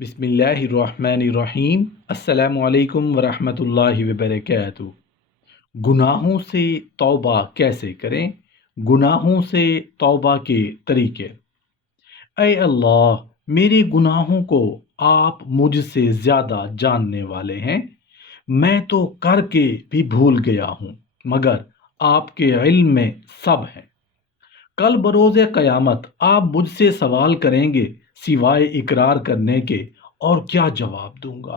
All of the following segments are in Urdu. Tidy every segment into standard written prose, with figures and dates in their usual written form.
بسم اللہ الرحمن الرحیم۔ السلام علیکم ورحمۃ اللہ وبرکاتہ۔ گناہوں سے توبہ کیسے کریں؟ گناہوں سے توبہ کے طریقے۔ اے اللہ، میرے گناہوں کو آپ مجھ سے زیادہ جاننے والے ہیں۔ میں تو کر کے بھی بھول گیا ہوں، مگر آپ کے علم میں سب ہے۔ کل بروز قیامت آپ مجھ سے سوال کریں گے سوائے اقرار کرنے کے، اور کیا جواب دوں گا؟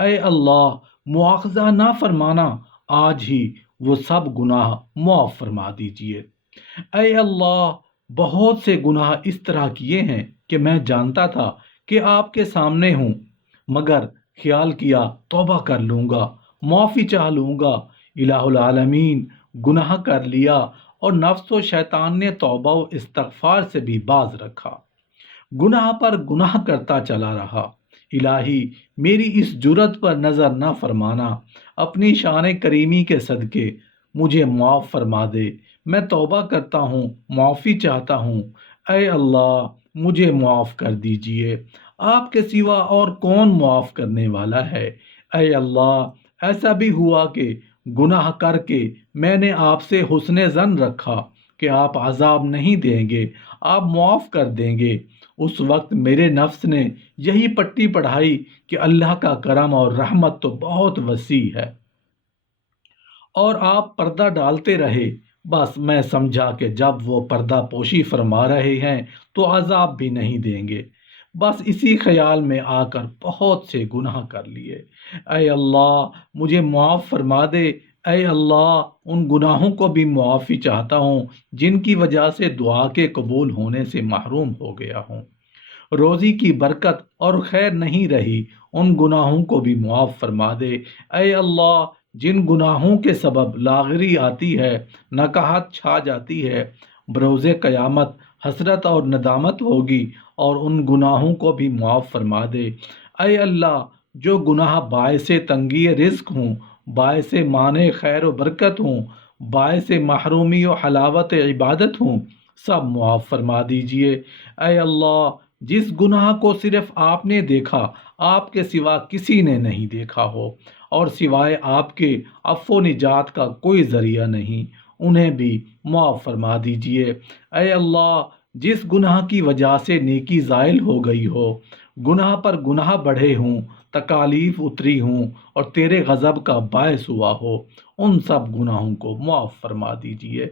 اے اللہ، مواخذہ نہ فرمانا، آج ہی وہ سب گناہ معاف فرما دیجئے۔ اے اللہ، بہت سے گناہ اس طرح کیے ہیں کہ میں جانتا تھا کہ آپ کے سامنے ہوں، مگر خیال کیا توبہ کر لوں گا، معافی چاہ لوں گا۔ الہ العالمین، گناہ کر لیا اور نفس و شیطان نے توبہ و استغفار سے بھی باز رکھا۔ گناہ پر گناہ کرتا چلا رہا۔ الہی، میری اس جرت پر نظر نہ فرمانا، اپنی شان کریمی کے صدقے مجھے معاف فرما دے۔ میں توبہ کرتا ہوں، معافی چاہتا ہوں۔ اے اللہ، مجھے معاف کر دیجئے۔ آپ کے سوا اور کون معاف کرنے والا ہے؟ اے اللہ، ایسا بھی ہوا کہ گناہ کر کے میں نے آپ سے حسن ظن رکھا کہ آپ عذاب نہیں دیں گے، آپ معاف کر دیں گے۔ اس وقت میرے نفس نے یہی پٹی پڑھائی کہ اللہ کا کرم اور رحمت تو بہت وسیع ہے، اور آپ پردہ ڈالتے رہے۔ بس میں سمجھا کہ جب وہ پردہ پوشی فرما رہے ہیں تو عذاب بھی نہیں دیں گے۔ بس اسی خیال میں آ کر بہت سے گناہ کر لیے۔ اے اللہ، مجھے معاف فرما دے۔ اے اللہ، ان گناہوں کو بھی معافی چاہتا ہوں جن کی وجہ سے دعا کے قبول ہونے سے محروم ہو گیا ہوں۔ روزی کی برکت اور خیر نہیں رہی، ان گناہوں کو بھی معاف فرما دے۔ اے اللہ، جن گناہوں کے سبب لاغری آتی ہے، نکاحت چھا جاتی ہے، بروز قیامت حسرت اور ندامت ہوگی، اور ان گناہوں کو بھی معاف فرما دے۔ اے اللہ، جو گناہ باعث تنگی رزق ہوں، باعث مانع خیر و برکت ہوں، باعث محرومی و حلاوت عبادت ہوں، سب معاف فرما دیجئے۔ اے اللہ، جس گناہ کو صرف آپ نے دیکھا، آپ کے سوا کسی نے نہیں دیکھا ہو، اور سوائے آپ کے عفو و نجات کا کوئی ذریعہ نہیں، انہیں بھی معاف فرما دیجئے۔ اے اللہ، جس گناہ کی وجہ سے نیکی زائل ہو گئی ہو، گناہ پر گناہ بڑھے ہوں، تکالیف اتری ہوں، اور تیرے غضب کا باعث ہوا ہو، ان سب گناہوں کو معاف فرما دیجئے۔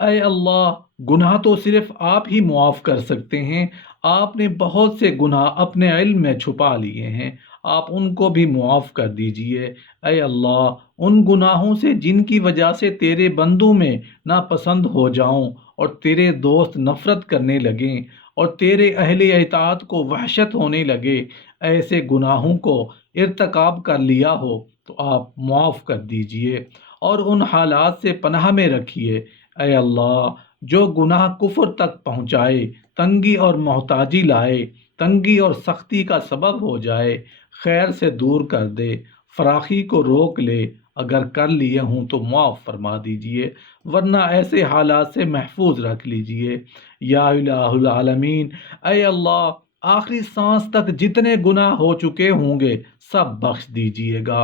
اے اللہ، گناہ تو صرف آپ ہی معاف کر سکتے ہیں۔ آپ نے بہت سے گناہ اپنے علم میں چھپا لیے ہیں، آپ ان کو بھی معاف کر دیجئے۔ اے اللہ، ان گناہوں سے جن کی وجہ سے تیرے بندوں میں ناپسند ہو جاؤں، اور تیرے دوست نفرت کرنے لگیں، اور تیرے اہل اطاعت کو وحشت ہونے لگے، ایسے گناہوں کو ارتکاب کر لیا ہو تو آپ معاف کر دیجئے، اور ان حالات سے پناہ میں رکھیے۔ اے اللہ، جو گناہ کفر تک پہنچائے، تنگی اور محتاجی لائے، تنگی اور سختی کا سبب ہو جائے، خیر سے دور کر دے، فراخی کو روک لے، اگر کر لیے ہوں تو معاف فرما دیجئے، ورنہ ایسے حالات سے محفوظ رکھ لیجئے۔ یا الہ العالمین، اے اللہ، آخری سانس تک جتنے گناہ ہو چکے ہوں گے سب بخش دیجئے گا،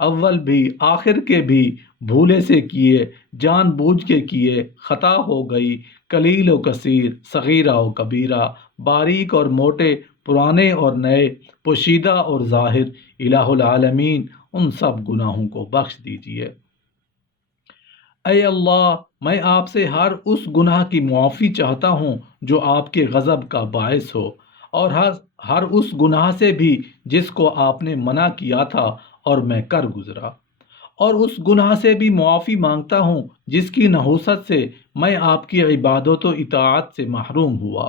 اول بھی آخر کے بھی، بھولے سے کیے، جان بوجھ کے کیے، خطا ہو گئی، قلیل و کثیر، صغیرہ و کبیرہ، باریک اور موٹے، پرانے اور نئے، پوشیدہ اور ظاہر، الہ العالمین، ان سب گناہوں کو بخش دیجئے۔ اے اللہ، میں آپ سے ہر اس گناہ کی معافی چاہتا ہوں جو آپ کے غضب کا باعث ہو، اور ہر اس گناہ سے بھی جس کو آپ نے منع کیا تھا اور میں کر گزرا، اور اس گناہ سے بھی معافی مانگتا ہوں جس کی نحوست سے میں آپ کی عبادت و اطاعت سے محروم ہوا۔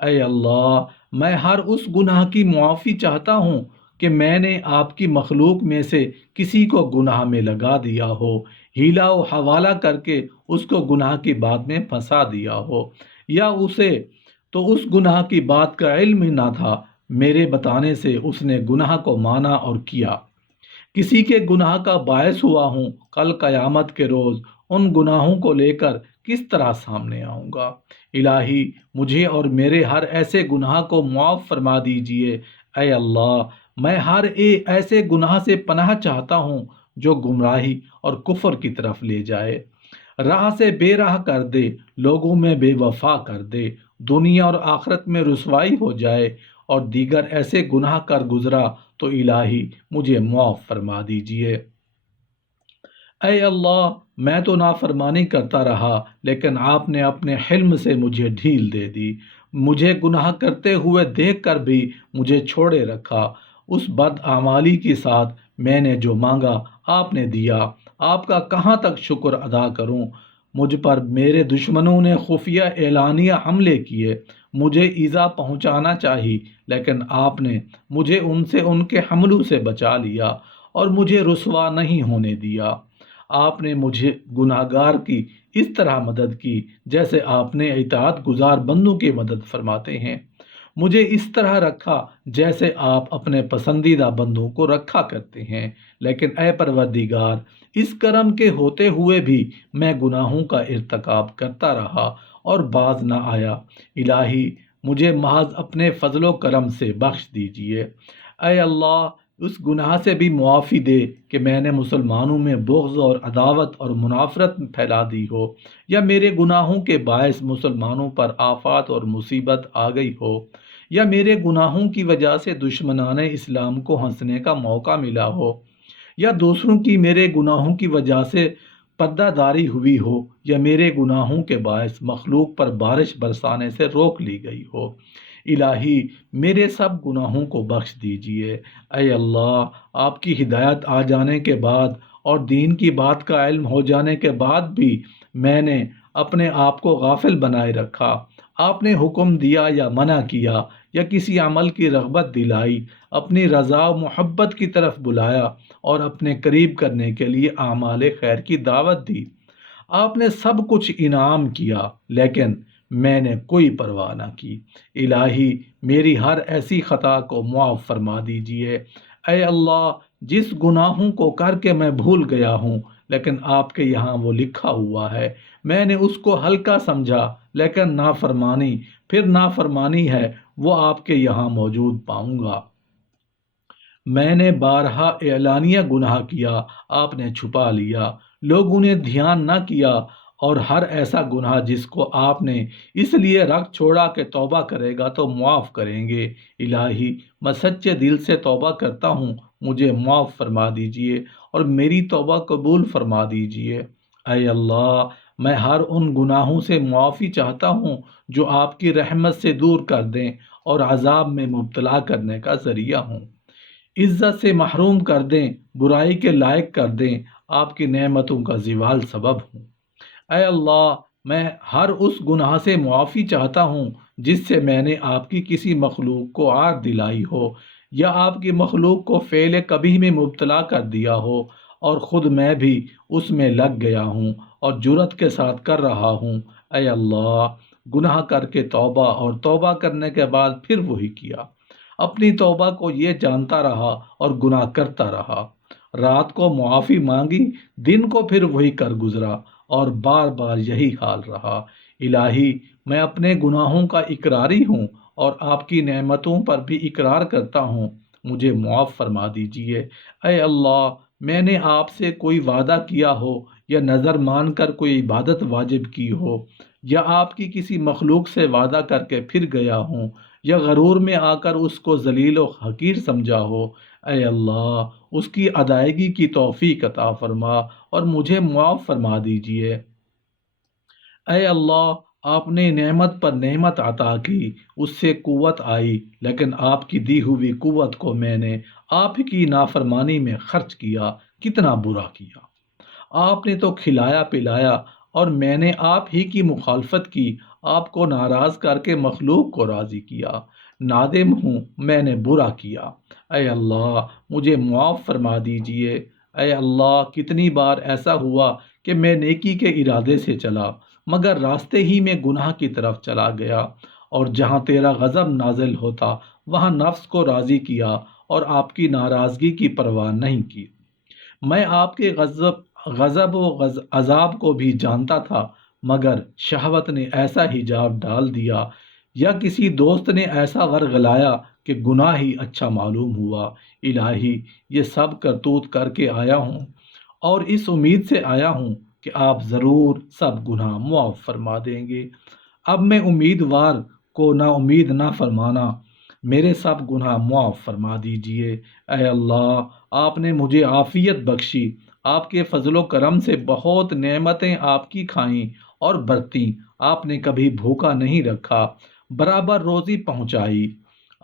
اے اللہ، میں ہر اس گناہ کی معافی چاہتا ہوں کہ میں نے آپ کی مخلوق میں سے کسی کو گناہ میں لگا دیا ہو، ہیلا و حوالہ کر کے اس کو گناہ کی بات میں پھنسا دیا ہو، یا اسے تو اس گناہ کی بات کا علم ہی نہ تھا، میرے بتانے سے اس نے گناہ کو مانا اور کیا۔ کسی کے گناہ کا باعث ہوا ہوں، کل قیامت کے روز ان گناہوں کو لے کر کس طرح سامنے آؤں گا۔ الہی مجھے اور میرے ہر ایسے گناہ کو معاف فرما دیجئے۔ اے اللہ، میں ہر ایسے گناہ سے پناہ چاہتا ہوں جو گمراہی اور کفر کی طرف لے جائے، راہ سے بے راہ کر دے، لوگوں میں بے وفا کر دے، دنیا اور آخرت میں رسوائی ہو جائے، اور دیگر ایسے گناہ کر گزرا تو الہی مجھے معاف فرما دیجئے۔ اے اللہ، میں تو نافرمانی کرتا رہا، لیکن آپ نے اپنے حلم سے مجھے ڈھیل دے دی۔ مجھے گناہ کرتے ہوئے دیکھ کر بھی مجھے چھوڑے رکھا۔ اس بد اعمالی کے ساتھ میں نے جو مانگا آپ نے دیا۔ آپ کا کہاں تک شکر ادا کروں؟ مجھ پر میرے دشمنوں نے خفیہ اعلانیہ حملے کیے، مجھے ایذا پہنچانا چاہی، لیکن آپ نے مجھے ان کے حملوں سے بچا لیا اور مجھے رسوا نہیں ہونے دیا۔ آپ نے مجھے گناہگار کی اس طرح مدد کی جیسے آپ نے اطاعت گزار بندوں کی مدد فرماتے ہیں۔ مجھے اس طرح رکھا جیسے آپ اپنے پسندیدہ بندوں کو رکھا کرتے ہیں، لیکن اے پروردگار، اس کرم کے ہوتے ہوئے بھی میں گناہوں کا ارتکاب کرتا رہا اور باز نہ آیا۔ الہی مجھے محض اپنے فضل و کرم سے بخش دیجئے۔ اے اللہ، اس گناہ سے بھی معافی دے کہ میں نے مسلمانوں میں بغض اور عداوت اور منافرت پھیلا دی ہو، یا میرے گناہوں کے باعث مسلمانوں پر آفات اور مصیبت آ گئی ہو، یا میرے گناہوں کی وجہ سے دشمنان اسلام کو ہنسنے کا موقع ملا ہو، یا دوسروں کی میرے گناہوں کی وجہ سے پردہ داری ہوئی ہو، یا میرے گناہوں کے باعث مخلوق پر بارش برسانے سے روک لی گئی ہو۔ الہی میرے سب گناہوں کو بخش دیجئے۔ اے اللہ، آپ کی ہدایت آ جانے کے بعد اور دین کی بات کا علم ہو جانے کے بعد بھی میں نے اپنے آپ کو غافل بنائے رکھا۔ آپ نے حکم دیا یا منع کیا یا کسی عمل کی رغبت دلائی، اپنی رضا و محبت کی طرف بلایا اور اپنے قریب کرنے کے لیے اعمال خیر کی دعوت دی۔ آپ نے سب کچھ انعام کیا، لیکن میں نے کوئی پرواہ نہ کی۔ الہی میری ہر ایسی خطا کو معاف فرما دیجئے۔ اے اللہ، جس گناہوں کو کر کے میں بھول گیا ہوں لیکن آپ کے یہاں وہ لکھا ہوا ہے، میں نے اس کو ہلکا سمجھا، لیکن نافرمانی ہے وہ آپ کے یہاں موجود پاؤں گا۔ میں نے بارہا اعلانیہ گناہ کیا، آپ نے چھپا لیا، لوگوں نے دھیان نہ کیا، اور ہر ایسا گناہ جس کو آپ نے اس لیے رکھ چھوڑا کہ توبہ کرے گا تو معاف کریں گے۔ الہی میں سچے دل سے توبہ کرتا ہوں، مجھے معاف فرما دیجئے اور میری توبہ قبول فرما دیجئے۔ اے اللہ، میں ہر ان گناہوں سے معافی چاہتا ہوں جو آپ کی رحمت سے دور کر دیں اور عذاب میں مبتلا کرنے کا ذریعہ ہوں، عزت سے محروم کر دیں، برائی کے لائق کر دیں، آپ کی نعمتوں کا زوال سبب ہوں۔ اے اللہ، میں ہر اس گناہ سے معافی چاہتا ہوں جس سے میں نے آپ کی کسی مخلوق کو عار دلائی ہو، یا آپ کی مخلوق کو فعل کبھی میں مبتلا کر دیا ہو اور خود میں بھی اس میں لگ گیا ہوں اور جرت کے ساتھ کر رہا ہوں۔ اے اللہ، گناہ کر کے توبہ اور توبہ کرنے کے بعد پھر وہی کیا، اپنی توبہ کو یہ جانتا رہا اور گناہ کرتا رہا، رات کو معافی مانگی، دن کو پھر وہی کر گزرا، اور بار بار یہی حال رہا۔ الہی میں اپنے گناہوں کا اقراری ہوں اور آپ کی نعمتوں پر بھی اقرار کرتا ہوں، مجھے معاف فرما دیجئے۔ اے اللہ، میں نے آپ سے کوئی وعدہ کیا ہو یا نظر مان کر کوئی عبادت واجب کی ہو، یا آپ کی کسی مخلوق سے وعدہ کر کے پھر گیا ہوں، یا غرور میں آ کر اس کو ذلیل و حقیر سمجھا ہو، اے اللہ اس کی ادائیگی کی توفیق عطا فرما اور مجھے معاف فرما دیجئے۔ اے اللہ، آپ نے نعمت پر نعمت عطا کی، اس سے قوت آئی، لیکن آپ کی دی ہوئی قوت کو میں نے آپ کی نافرمانی میں خرچ کیا، کتنا برا کیا۔ آپ نے تو کھلایا پلایا اور میں نے آپ ہی کی مخالفت کی، آپ کو ناراض کر کے مخلوق کو راضی کیا۔ نادم ہوں، میں نے برا کیا۔ اے اللہ مجھے معاف فرما دیجئے۔ اے اللہ، کتنی بار ایسا ہوا کہ میں نیکی کے ارادے سے چلا مگر راستے ہی میں گناہ کی طرف چلا گیا، اور جہاں تیرا غضب نازل ہوتا وہاں نفس کو راضی کیا اور آپ کی ناراضگی کی پرواہ نہیں کی۔ میں آپ کے غضب و عذاب کو بھی جانتا تھا، مگر شہوت نے ایسا حجاب ڈال دیا یا کسی دوست نے ایسا ورغلایا کہ گناہ ہی اچھا معلوم ہوا۔ الہی، یہ سب کرتوت کر کے آیا ہوں اور اس امید سے آیا ہوں کہ آپ ضرور سب گناہ معاف فرما دیں گے۔ اب میں امیدوار کو نا امید نہ فرمانا، میرے سب گناہ معاف فرما دیجئے۔ اے اللہ، آپ نے مجھے عافیت بخشی، آپ کے فضل و کرم سے بہت نعمتیں آپ کی کھائیں اور برتیں، آپ نے کبھی بھوکا نہیں رکھا، برابر روزی پہنچائی۔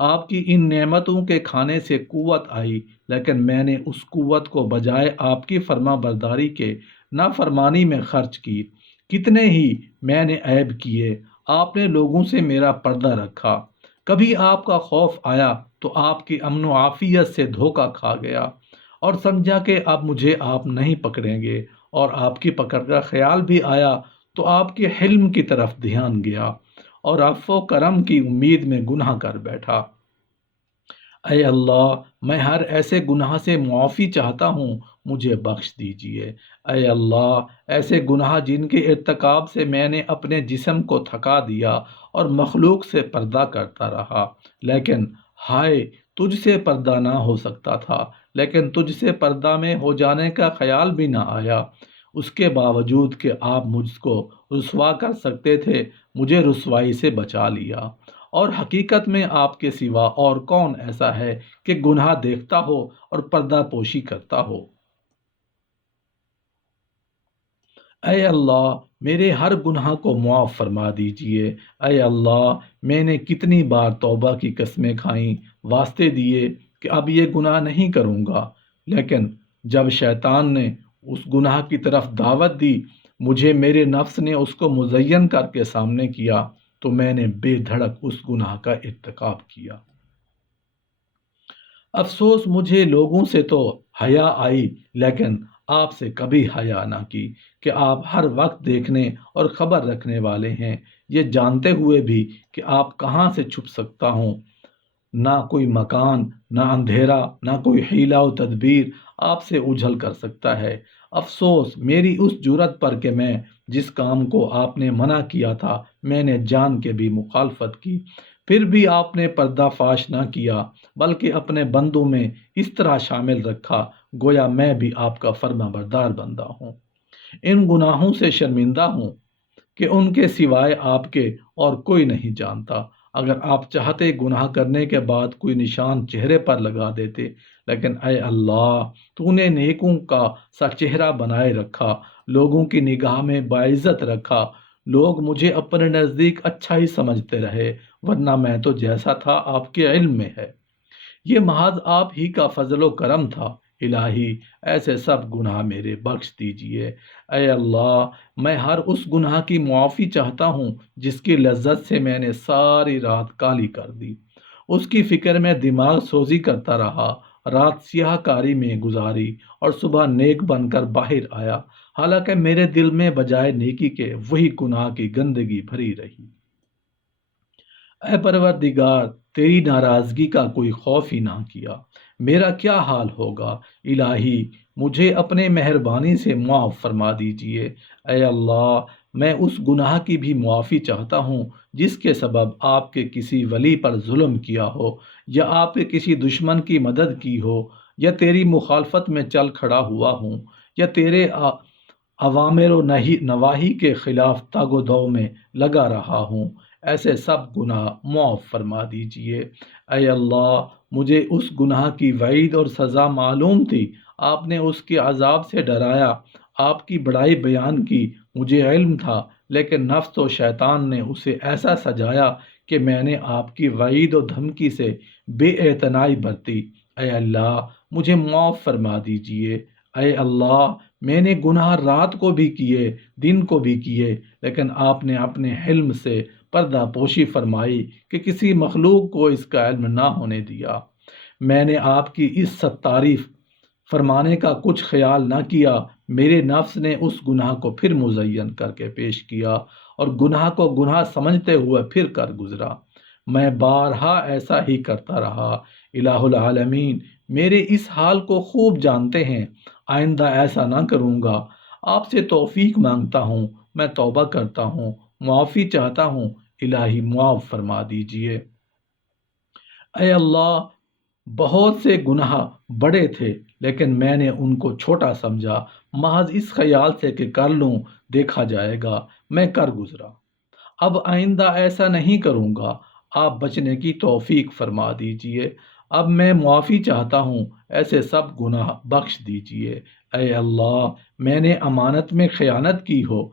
آپ کی ان نعمتوں کے کھانے سے قوت آئی، لیکن میں نے اس قوت کو بجائے آپ کی فرما برداری کے نافرمانی میں خرچ کی۔ کتنے ہی میں نے عیب کیے، آپ نے لوگوں سے میرا پردہ رکھا۔ کبھی آپ کا خوف آیا تو آپ کی امن و عافیت سے دھوکہ کھا گیا اور سمجھا کہ اب مجھے آپ نہیں پکڑیں گے، اور آپ کی پکڑ کا خیال بھی آیا تو آپ کے حلم کی طرف دھیان گیا اور عفو و کرم کی امید میں گناہ کر بیٹھا۔ اے اللہ، میں ہر ایسے گناہ سے معافی چاہتا ہوں، مجھے بخش دیجئے۔ اے اللہ، ایسے گناہ جن کے ارتکاب سے میں نے اپنے جسم کو تھکا دیا اور مخلوق سے پردہ کرتا رہا، لیکن ہائے، تجھ سے پردہ نہ ہو سکتا تھا، لیکن تجھ سے پردہ میں ہو جانے کا خیال بھی نہ آیا۔ اس کے باوجود کہ آپ مجھ کو رسوا کر سکتے تھے، مجھے رسوائی سے بچا لیا۔ اور حقیقت میں آپ کے سوا اور کون ایسا ہے کہ گناہ دیکھتا ہو اور پردہ پوشی کرتا ہو؟ اے اللہ، میرے ہر گناہ کو معاف فرما دیجئے۔ اے اللہ، میں نے کتنی بار توبہ کی قسمیں کھائیں، واسطے دیے کہ اب یہ گناہ نہیں کروں گا، لیکن جب شیطان نے اس گناہ کی طرف دعوت دی، مجھے میرے نفس نے اس کو مزین کر کے سامنے کیا، تو میں نے بے دھڑک اس گناہ کا ارتکاب کیا۔ افسوس، مجھے لوگوں سے تو حیا آئی، لیکن آپ سے کبھی حیا نہ کی کہ آپ ہر وقت دیکھنے اور خبر رکھنے والے ہیں، یہ جانتے ہوئے بھی کہ آپ کہاں سے چھپ سکتا ہوں۔ نہ کوئی مکان، نہ اندھیرا، نہ کوئی حیلہ و تدبیر آپ سے اجھل کر سکتا ہے۔ افسوس میری اس جرت پر کہ میں جس کام کو آپ نے منع کیا تھا، میں نے جان کے بھی مخالفت کی، پھر بھی آپ نے پردہ فاش نہ کیا، بلکہ اپنے بندوں میں اس طرح شامل رکھا گویا میں بھی آپ کا فرما بردار بندہ ہوں۔ ان گناہوں سے شرمندہ ہوں کہ ان کے سوائے آپ کے اور کوئی نہیں جانتا۔ اگر آپ چاہتے گناہ کرنے کے بعد کوئی نشان چہرے پر لگا دیتے، لیکن اے اللہ، تو نے نیکوں کا سا چہرہ بنائے رکھا، لوگوں کی نگاہ میں باعزت رکھا، لوگ مجھے اپنے نزدیک اچھا ہی سمجھتے رہے، ورنہ میں تو جیسا تھا آپ کے علم میں ہے۔ یہ محض آپ ہی کا فضل و کرم تھا۔ الہی، ایسے سب گناہ میرے بخش دیجئے۔ اے اللہ، میں ہر اس گناہ کی معافی چاہتا ہوں جس کی لذت سے میں نے ساری رات کالی کر دی، اس کی فکر میں دماغ سوزی کرتا رہا، رات سیاہ کاری میں گزاری اور صبح نیک بن کر باہر آیا، حالانکہ میرے دل میں بجائے نیکی کے وہی گناہ کی گندگی بھری رہی۔ اے پروردگار، تیری ناراضگی کا کوئی خوف ہی نہ کیا، میرا کیا حال ہوگا؟ الہی، مجھے اپنے مہربانی سے معاف فرما دیجئے۔ اے اللہ، میں اس گناہ کی بھی معافی چاہتا ہوں جس کے سبب آپ کے کسی ولی پر ظلم کیا ہو، یا آپ کے کسی دشمن کی مدد کی ہو، یا تیری مخالفت میں چل کھڑا ہوا ہوں، یا تیرے اوامر و نواہی کے خلاف تگ و دو میں لگا رہا ہوں۔ ایسے سب گناہ معاف فرما دیجئے۔ اے اللہ، مجھے اس گناہ کی وعید اور سزا معلوم تھی، آپ نے اس کے عذاب سے ڈرایا، آپ کی بڑائی بیان کی، مجھے علم تھا، لیکن نفس و شیطان نے اسے ایسا سجایا کہ میں نے آپ کی وعید و دھمکی سے بے اعتنائی برتی۔ اے اللہ، مجھے معاف فرما دیجئے۔ اے اللہ، میں نے گناہ رات کو بھی کیے، دن کو بھی کیے، لیکن آپ نے اپنے حلم سے پردہ پوشی فرمائی کہ کسی مخلوق کو اس کا علم نہ ہونے دیا۔ میں نے آپ کی اس ستاریف فرمانے کا کچھ خیال نہ کیا، میرے نفس نے اس گناہ کو پھر مزین کر کے پیش کیا اور گناہ کو گناہ سمجھتے ہوئے پھر کر گزرا۔ میں بارہا ایسا ہی کرتا رہا۔ الہ العالمین میرے اس حال کو خوب جانتے ہیں، آئندہ ایسا نہ کروں گا۔ آپ سے توفیق مانگتا ہوں، میں توبہ کرتا ہوں، معافی چاہتا ہوں، الہی معاف فرما دیجئے۔ اے اللہ، بہت سے گناہ بڑے تھے لیکن میں نے ان کو چھوٹا سمجھا، محض اس خیال سے کہ کر لوں دیکھا جائے گا، میں کر گزرا۔ اب آئندہ ایسا نہیں کروں گا، آپ بچنے کی توفیق فرما دیجئے۔ اب میں معافی چاہتا ہوں، ایسے سب گناہ بخش دیجئے۔ اے اللہ، میں نے امانت میں خیانت کی ہو،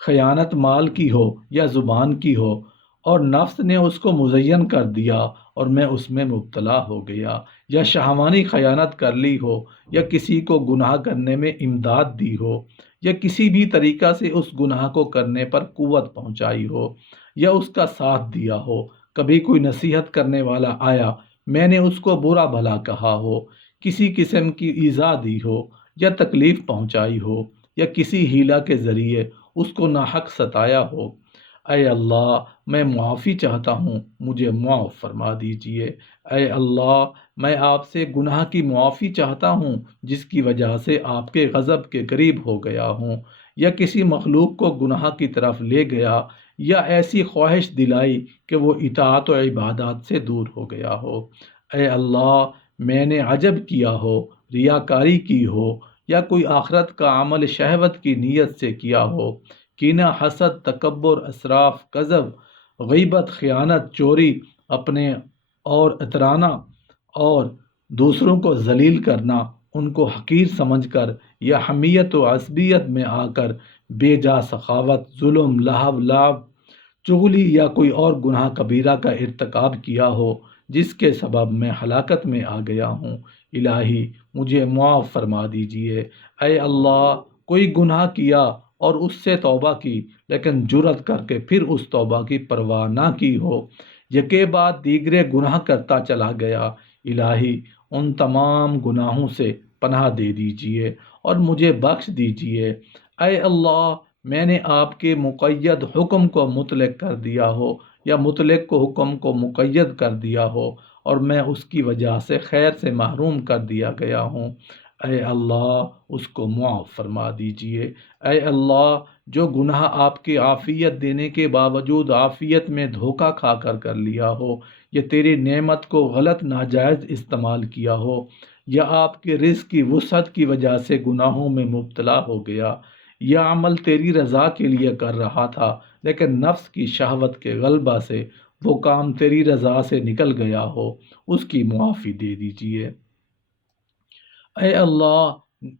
خیانت مال کی ہو یا زبان کی ہو، اور نفس نے اس کو مزین کر دیا اور میں اس میں مبتلا ہو گیا، یا شہوانی خیانت کر لی ہو، یا کسی کو گناہ کرنے میں امداد دی ہو، یا کسی بھی طریقہ سے اس گناہ کو کرنے پر قوت پہنچائی ہو، یا اس کا ساتھ دیا ہو۔ کبھی کوئی نصیحت کرنے والا آیا، میں نے اس کو برا بھلا کہا ہو، کسی قسم کی ایذا دی ہو، یا تکلیف پہنچائی ہو، یا کسی ہیلا کے ذریعے اس کو ناحق ستایا ہو۔ اے اللہ، میں معافی چاہتا ہوں، مجھے معاف فرما دیجئے۔ اے اللہ، میں آپ سے گناہ کی معافی چاہتا ہوں جس کی وجہ سے آپ کے غضب کے قریب ہو گیا ہوں، یا کسی مخلوق کو گناہ کی طرف لے گیا، یا ایسی خواہش دلائی کہ وہ اطاعت و عبادات سے دور ہو گیا ہو۔ اے اللہ، میں نے عجب کیا ہو، ریاکاری کی ہو، یا کوئی آخرت کا عمل شہوت کی نیت سے کیا ہو، کینہ، حسد، تکبر، اسراف، کذب، غیبت، خیانت، چوری، اپنے اور اترانا، اور دوسروں کو ذلیل کرنا، ان کو حقیر سمجھ کر، یا حمیت و عصبیت میں آ کر بے جا سخاوت، ظلم، لہو لعب، چغلی یا کوئی اور گناہ کبیرہ کا ارتکاب کیا ہو جس کے سبب میں ہلاکت میں آ گیا ہوں، الہی مجھے معاف فرما دیجئے۔ اے اللہ، کوئی گناہ کیا اور اس سے توبہ کی لیکن جرت کر کے پھر اس توبہ کی پرواہ نہ کی ہو، یکے بعد دیگرے گناہ کرتا چلا گیا، الہی ان تمام گناہوں سے پناہ دے دیجئے اور مجھے بخش دیجئے۔ اے اللہ، میں نے آپ کے مقید حکم کو مطلق کر دیا ہو یا مطلق کو حکم کو مقید کر دیا ہو اور میں اس کی وجہ سے خیر سے محروم کر دیا گیا ہوں، اے اللہ اس کو معاف فرما دیجئے۔ اے اللہ، جو گناہ آپ کی عافیت دینے کے باوجود عافیت میں دھوکہ کھا کر لیا ہو، یا تیری نعمت کو غلط ناجائز استعمال کیا ہو، یا آپ کے رزق کی وسعت کی وجہ سے گناہوں میں مبتلا ہو گیا، یا عمل تیری رضا کے لیے کر رہا تھا لیکن نفس کی شہوت کے غلبہ سے وہ کام تیری رضا سے نکل گیا ہو، اس کی معافی دے دیجئے۔ اے اللہ،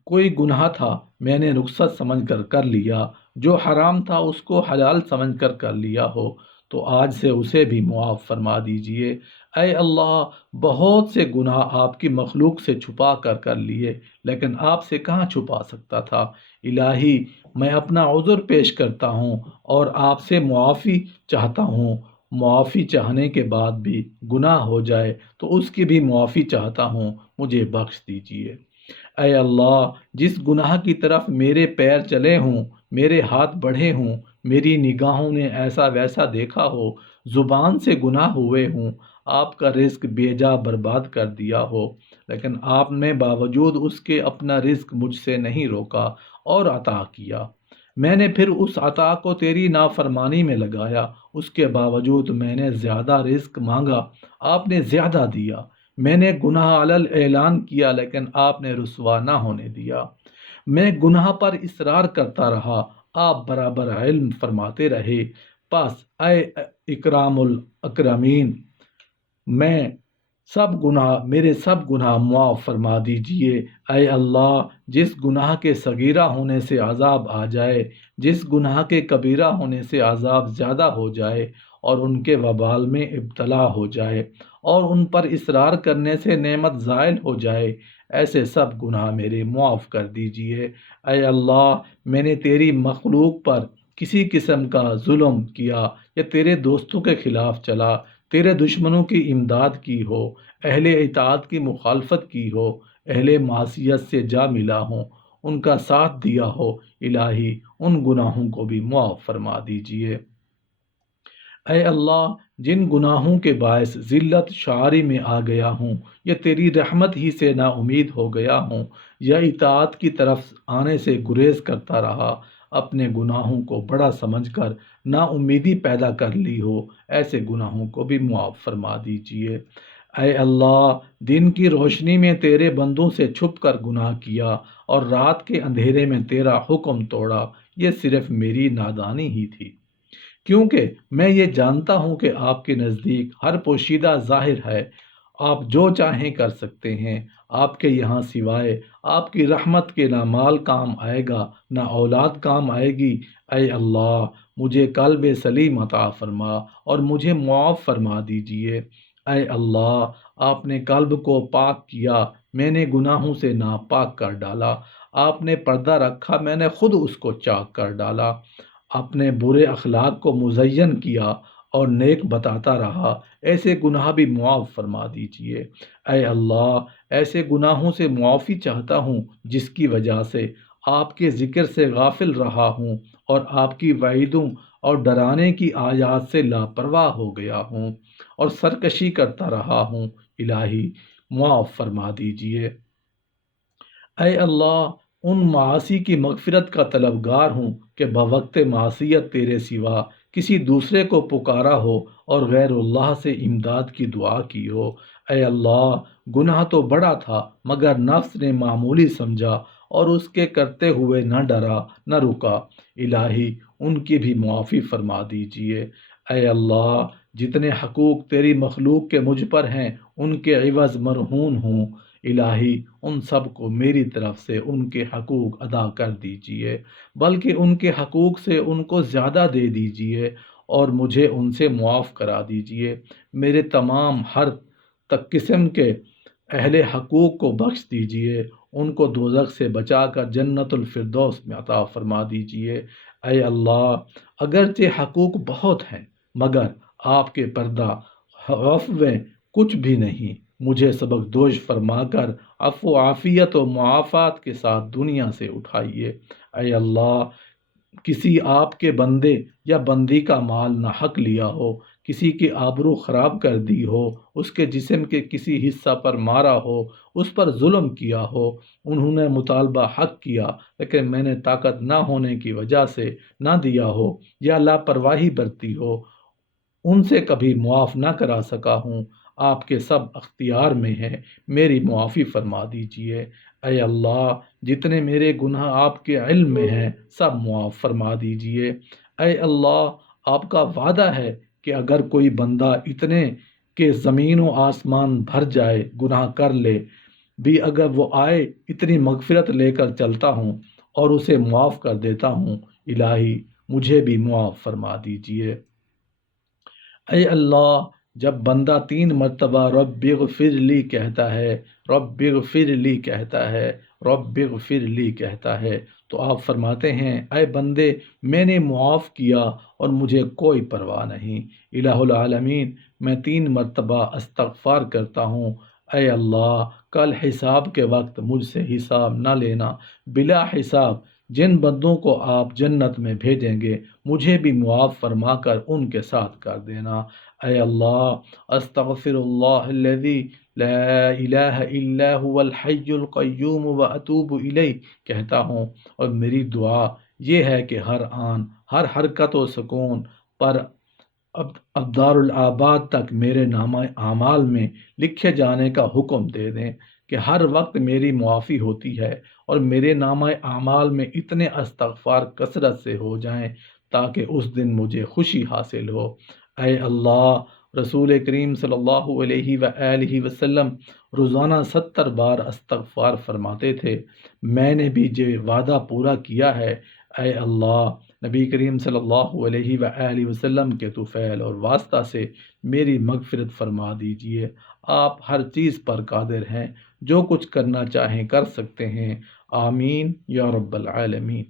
کوئی گناہ تھا میں نے رخصت سمجھ کر لیا، جو حرام تھا اس کو حلال سمجھ کر لیا ہو تو آج سے اسے بھی معاف فرما دیجئے۔ اے اللہ، بہت سے گناہ آپ کی مخلوق سے چھپا کر لیے لیکن آپ سے کہاں چھپا سکتا تھا، الہی میں اپنا عذر پیش کرتا ہوں اور آپ سے معافی چاہتا ہوں۔ معافی چاہنے کے بعد بھی گناہ ہو جائے تو اس کی بھی معافی چاہتا ہوں، مجھے بخش دیجئے۔ اے اللہ، جس گناہ کی طرف میرے پیر چلے ہوں، میرے ہاتھ بڑھے ہوں، میری نگاہوں نے ایسا ویسا دیکھا ہو، زبان سے گناہ ہوئے ہوں، آپ کا رزق بے جا برباد کر دیا ہو لیکن آپ نے باوجود اس کے اپنا رزق مجھ سے نہیں روکا اور عطا کیا، میں نے پھر اس عطا کو تیری نافرمانی میں لگایا، اس کے باوجود میں نے زیادہ رزق مانگا، آپ نے زیادہ دیا، میں نے گناہ علل اعلان کیا لیکن آپ نے رسوا نہ ہونے دیا، میں گناہ پر اصرار کرتا رہا، آپ برابر علم فرماتے رہے، پس اے اکرام الاکرامین میرے سب گناہ معاف فرما دیجئے۔ اے اللہ، جس گناہ کے صغیرہ ہونے سے عذاب آ جائے، جس گناہ کے کبیرہ ہونے سے عذاب زیادہ ہو جائے اور ان کے وبال میں ابتلا ہو جائے اور ان پر اصرار کرنے سے نعمت زائل ہو جائے، ایسے سب گناہ میرے معاف کر دیجئے۔ اے اللہ، میں نے تیری مخلوق پر کسی قسم کا ظلم کیا یا تیرے دوستوں کے خلاف چلا، تیرے دشمنوں کی امداد کی ہو، اہل اطاعت کی مخالفت کی ہو، اہل معصیت سے جا ملا ہوں، ان کا ساتھ دیا ہو، الہی ان گناہوں کو بھی معاف فرما دیجئے۔ اے اللہ، جن گناہوں کے باعث ذلت شعاری میں آ گیا ہوں یا تیری رحمت ہی سے نا امید ہو گیا ہوں یا اطاعت کی طرف آنے سے گریز کرتا رہا، اپنے گناہوں کو بڑا سمجھ کر نا امیدی پیدا کر لی ہو، ایسے گناہوں کو بھی معاف فرما دیجیے۔ اے اللہ، دن کی روشنی میں تیرے بندوں سے چھپ کر گناہ کیا اور رات کے اندھیرے میں تیرا حکم توڑا، یہ صرف میری نادانی ہی تھی، کیونکہ میں یہ جانتا ہوں کہ آپ کے نزدیک ہر پوشیدہ ظاہر ہے، آپ جو چاہیں کر سکتے ہیں، آپ کے یہاں سوائے آپ کی رحمت کے نہ مال کام آئے گا نہ اولاد کام آئے گی۔ اے اللہ، مجھے قلب سلیم عطا فرما اور مجھے معاف فرما دیجئے۔ اے اللہ، آپ نے قلب کو پاک کیا، میں نے گناہوں سے ناپاک کر ڈالا، آپ نے پردہ رکھا، میں نے خود اس کو چاک کر ڈالا، اپنے برے اخلاق کو مزین کیا اور نیک بتاتا رہا، ایسے گناہ بھی معاف فرما دیجئے۔ اے اللہ، ایسے گناہوں سے معافی چاہتا ہوں جس کی وجہ سے آپ کے ذکر سے غافل رہا ہوں اور آپ کی وعیدوں اور ڈرانے کی آیات سے لاپرواہ ہو گیا ہوں اور سرکشی کرتا رہا ہوں، الہی معاف فرما دیجئے۔ اے اللہ، ان معاصی کی مغفرت کا طلبگار ہوں کہ بوقت معصیت تیرے سوا کسی دوسرے کو پکارا ہو اور غیر اللہ سے امداد کی دعا کی ہو۔ اے اللہ، گناہ تو بڑا تھا مگر نفس نے معمولی سمجھا اور اس کے کرتے ہوئے نہ ڈرا نہ رکا، الہی ان کی بھی معافی فرما دیجئے۔ اے اللہ، جتنے حقوق تیری مخلوق کے مجھ پر ہیں ان کے عوض مرہون ہوں، الہی ان سب کو میری طرف سے ان کے حقوق ادا کر دیجئے، بلکہ ان کے حقوق سے ان کو زیادہ دے دیجئے اور مجھے ان سے معاف کرا دیجئے۔ میرے تمام ہر تک قسم کے اہل حقوق کو بخش دیجئے، ان کو دوزخ سے بچا کر جنت الفردوس میں عطا فرما دیجئے۔ اے اللہ، اگرچہ حقوق بہت ہیں مگر آپ کے پردہ عفو میں کچھ بھی نہیں، مجھے سبق دوش فرما کر عفو و عافیت و معافات کے ساتھ دنیا سے اٹھائیے۔ اے اللہ، کسی آپ کے بندے یا بندی کا مال نہ حق لیا ہو، کسی کی آبرو خراب کر دی ہو، اس کے جسم کے کسی حصہ پر مارا ہو، اس پر ظلم کیا ہو، انہوں نے مطالبہ حق کیا لیکن میں نے طاقت نہ ہونے کی وجہ سے نہ دیا ہو یا لاپرواہی برتی ہو، ان سے کبھی معاف نہ کرا سکا ہوں، آپ کے سب اختیار میں ہے، میری معافی فرما دیجئے۔ اے اللہ، جتنے میرے گناہ آپ کے علم میں ہیں سب معاف فرما دیجئے۔ اے اللہ، آپ کا وعدہ ہے کہ اگر کوئی بندہ اتنے کہ زمین و آسمان بھر جائے گناہ کر لے بھی، اگر وہ آئے اتنی مغفرت لے کر چلتا ہوں اور اسے معاف کر دیتا ہوں، الہی مجھے بھی معاف فرما دیجئے۔ اے اللہ، جب بندہ 3 مرتبہ رب اغفر لی کہتا ہے، رب اغفر لی کہتا ہے، رب اغفر لی کہتا ہے، تو آپ فرماتے ہیں اے بندے، میں نے معاف کیا اور مجھے کوئی پرواہ نہیں۔ الہ العالمین، میں 3 مرتبہ استغفار کرتا ہوں، اے اللہ کل حساب کے وقت مجھ سے حساب نہ لینا، بلا حساب جن بندوں کو آپ جنت میں بھیجیں گے مجھے بھی معاف فرما کر ان کے ساتھ کر دینا۔ اے اللہ، استغفر اللہ الذی لا الہ الا هو الحی القیوم واتوب الیہ کہتا ہوں، اور میری دعا یہ ہے کہ ہر آن ہر حرکت و سکون پر ابدار الآباد تک میرے نامہ اعمال میں لکھے جانے کا حکم دے دیں کہ ہر وقت میری معافی ہوتی ہے اور میرے نامہ اعمال میں اتنے استغفار کثرت سے ہو جائیں تاکہ اس دن مجھے خوشی حاصل ہو۔ اے اللہ، رسول کریم صلی اللہ علیہ وآلہ وسلم روزانہ 70 بار استغفار فرماتے تھے، میں نے بھی یہ وعدہ پورا کیا ہے۔ اے اللہ، نبی کریم صلی اللہ علیہ وآلہ وسلم کے طفیل اور واسطہ سے میری مغفرت فرما دیجئے۔ آپ ہر چیز پر قادر ہیں، جو کچھ کرنا چاہیں کر سکتے ہیں، آمین یا رب العالمین۔